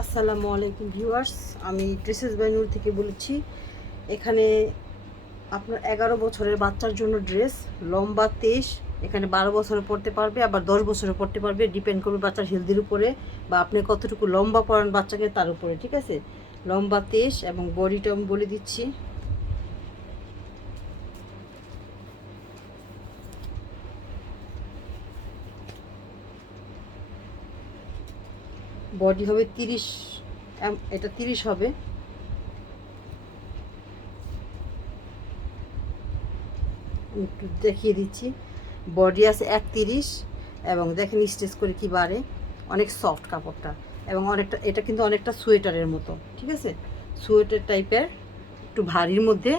আসসালামু আলাইকুম ভিউয়ার্স, আমি ড্রেসেস বাই নূর থেকে বলেছি। এখানে আপনার 11 বছরের বাচ্চার জন্য ড্রেস, লম্বা 23, এখানে 12 বছরে পড়তে পারবে, আবার 10 বছরে পড়তে পারবে। ডিপেন্ড করবে বাচ্চার হেলদির উপরে বা আপনি কতটুকু লম্বা পড়ান বাচ্চাকে তার উপরে, ঠিক আছে। লম্বা 23 এবং বডিটা আমি বলে দিচ্ছি। বডি হবে 30, এটা 30 হবে। একটু দেখিয়ে দিচ্ছি। বডি আছে 31 এবং দেখেন স্টিচ করে কি বাড়ে, অনেক সফট কাপড়টা এবং অনেকটা, এটা কিন্তু অনেকটা সোয়েটারের মতো, ঠিক আছে। সোয়েটার টাইপের, একটু ভারীর মধ্যে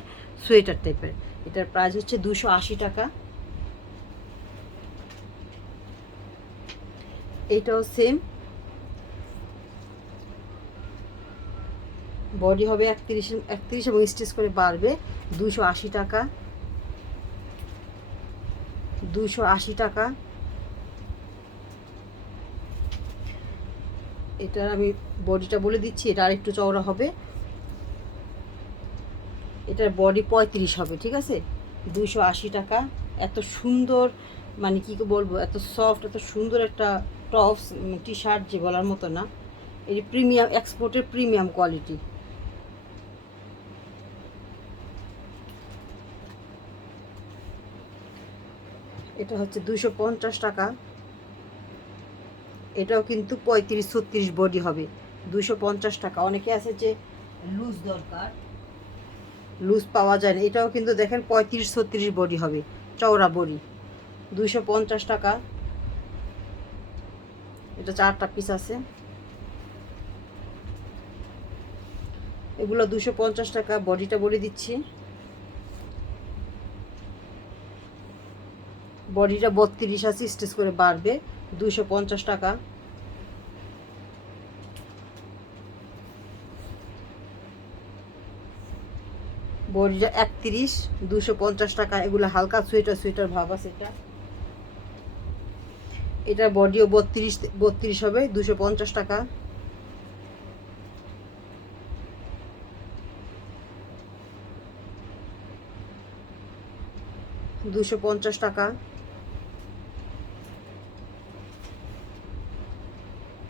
সোয়েটার টাইপের। এটার প্রাইস হচ্ছে 280 টাকা। এইটাও সেম, বডি হবে 31 এবং স্টিচ করে বাড়বে। 280 টাকা, 280 টাকা। এটার আমি বডিটা বলে দিচ্ছি, এটা আরেকটু চওড়া হবে। এটার বডি 35 হবে, ঠিক আছে। 280 টাকা। এত সুন্দর, মানে কী বলবো, এত সফট, এত সুন্দর একটা টপস, টি শার্ট যে বলার মতো না। এই প্রিমিয়াম, এক্সপোর্টের প্রিমিয়াম কোয়ালিটি। এটা হচ্ছে 250 টাকা। এটাও কিন্তু 35-36 বডি হবে। 250 টাকা। অনেকে আছে যে লুজ দরকার, লুজ পাওয়া যায় না, এটাও কিন্তু দেখেন 35-36 বডি হবে, চওড়া বডি। 250 টাকা। এটা 4টা পিস আছে। এগুলো 250 টাকা। বডিটা বলে দিচ্ছি, বডিটা 32 আছে, স্টিচ করে বাড়বে। 250 টাকা। বডিটা 31, 250 টাকা। এগুলো হালকা সোয়েটার সোয়েটার ভাব আছে। এটার বডিও 32 হবে, 250 টাকা। টাকা।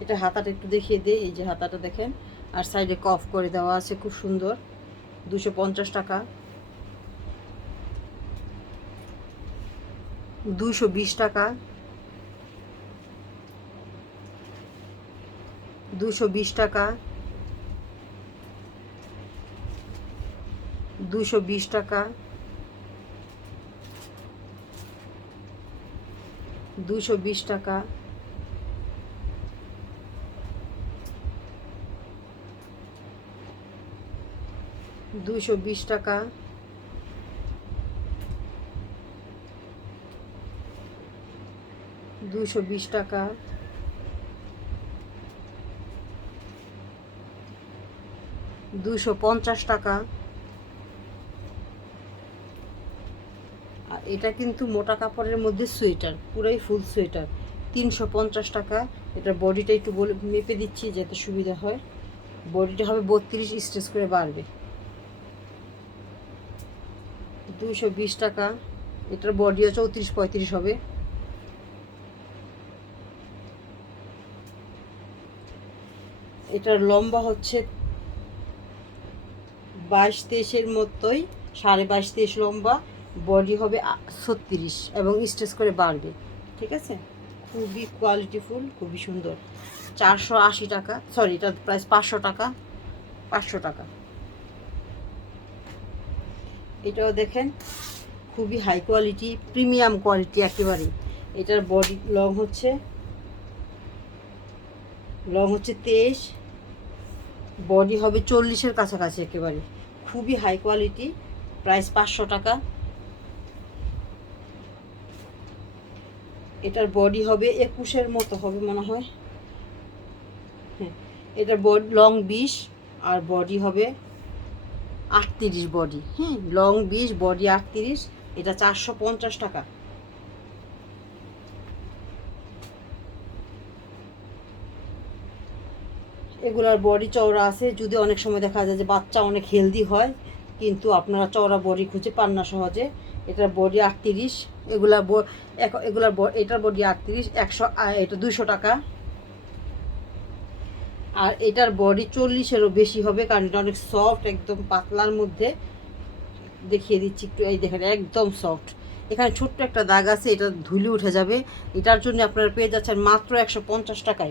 এটা হাতাটা একটু দেখিয়ে দিই, এই যে হাতাটা দেখেন, আর সাইডে কফ করে দেওয়া আছে, খুব সুন্দর। 250 টাকা। 220 টাকা। 220 টাকা। 220 টাকা। 220 টাকা। 220 টাকা। 220 টাকা। 250 টাকা। আর এটা কিন্তু মোটা কাপড়ের মধ্যে সোয়েটার, পুরাই ফুল সোয়েটার। 350 টাকা। এটার বডিটা একটু বলে মেপে দিচ্ছি যাতে সুবিধা হয়। বডিটা হবে 32, স্টিচ করে বাড়বে। 220 টাকা। এটার বডিও 34-35 হবে। এটার লম্বা হচ্ছে 22-23 মতোই, 22.5-23 লম্বা। বডি হবে 36 এবং স্টিচ করে বাড়বে, ঠিক আছে। খুবই কোয়ালিটিফুল, খুবই সুন্দর। 480 টাকা, সরি, এটার প্রাইস 500 টাকা। 500 টাকা। এটাও দেখেন, খুবই হাই কোয়ালিটি, প্রিমিয়াম কোয়ালিটি একেবারে। এটার বডি লং হচ্ছে 23, বডি হবে 40-এর কাছাকাছি একেবারে। খুবই হাই কোয়ালিটি। প্রাইস 500 টাকা। এটার বডি হবে 21-এর মতো হবে মনে হয়। হ্যাঁ, এটার বডি লং 20 আর বডি হবে 38 বডি। হ্যাঁ, লং 20, বডি 38। এটা 450 টাকা। এগুলার বডি চওড়া আছে। যদি অনেক সময় দেখা যায় যে বাচ্চা অনেক হেলদি হয়, কিন্তু আপনারা চওড়া বডি খুঁজে পান না সহজে। এটার বডি 38, এটার বডি 38, 100, এটা 200 টাকা। আর এটার বডি 40-এরও বেশি হবে, কারণ এটা অনেক সফট, একদম পাতলার মধ্যে। দেখিয়ে দিচ্ছি একটু, এই দেখেন একদম সফট। এখানে ছোট্ট একটা দাগ আছে, এটা ধুলে উঠে যাবে। এটার জন্য আপনারা পেয়ে যাচ্ছেন মাত্র 150 টাকা।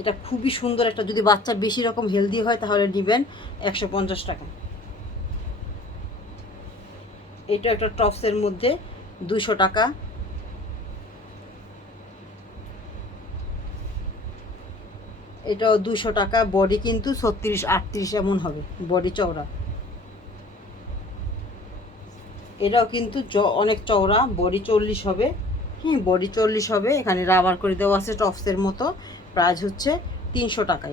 এটা খুবই সুন্দর একটা, যদি বাচ্চা বেশি রকম হেলদি হয় তাহলে নেবেন 150 টাকা। এটা একটা টপসের মধ্যে 200 টাকা। এটাও 200 টাকা। বডি কিন্তু 36-38 এমন হবে বডি চওড়া। এটাও কিন্তু অনেক চওড়া, বডি 40 হবে। বডি 40 হবে। এখানে রাবার করে দেওয়া আছে টপসের মতো। প্রাইস হচ্ছে 300 টাকা।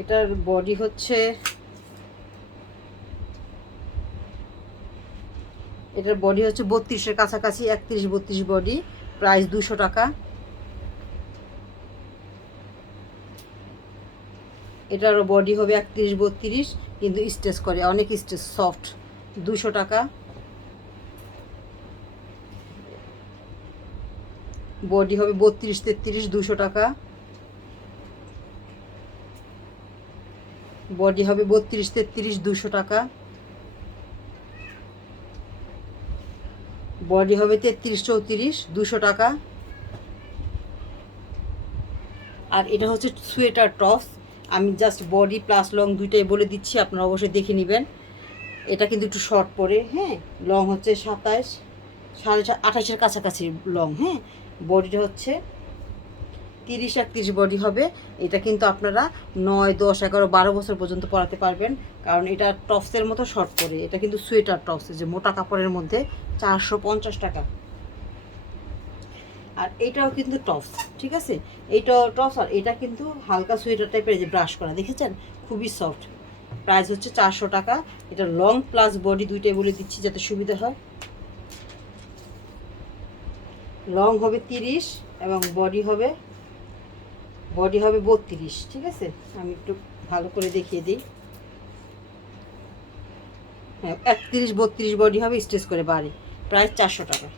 এটার বডি হচ্ছে, এটার বডি হচ্ছে 32-এর কাছাকাছি, 31-32 বডি। প্রাইস 200 টাকা। এটারও বডি হবে 31-32, কিন্তু স্ট্রেচ করে, অনেক স্ট্রেচ, সফট। 200 টাকা। বডি হবে 32-33, 200 টাকা। বডি হবে 32-33, 200 টাকা। বডি হবে 33-34, 200 টাকা। আর এটা হচ্ছে সোয়েটার টপস। আমি জাস্ট বডি প্লাস লং দুইটাই বলে দিচ্ছি, আপনারা অবশ্যই দেখে নেবেন। এটা কিন্তু একটু শর্ট পরে, লং হচ্ছে 27, 28-এর কাছাকাছি লং। বডিটা হচ্ছে 30-31 বডি হবে। এটা কিন্তু আপনারা 9, 10, 11, 12 বছর পর্যন্ত পরাতে পারবেন, কারণ এটা টপসের মতো শর্ট পরে। এটা কিন্তু সোয়েটার টপস, যে মোটা কাপড়ের মধ্যে, 450 টাকা। আর এটাও কিন্তু টপস, ঠিক আছে, এইটাও টপস। আর এটা কিন্তু হালকা সোয়েটার টাইপের, যে ব্রাশ করা, দেখেছেন, খুবই সফট। প্রাইস হচ্ছে 400 টাকা। এটা লং প্লাস বডি দুইটাই বলে দিচ্ছি যাতে সুবিধা হয়। লং হবে 30 এবং বডি হবে 32, ঠিক আছে। আমি একটু ভালো করে দেখিয়ে দিই। 31-32 বডি হবে, স্ট্রেচ করে বাড়ে। প্রাইস 400 টাকা।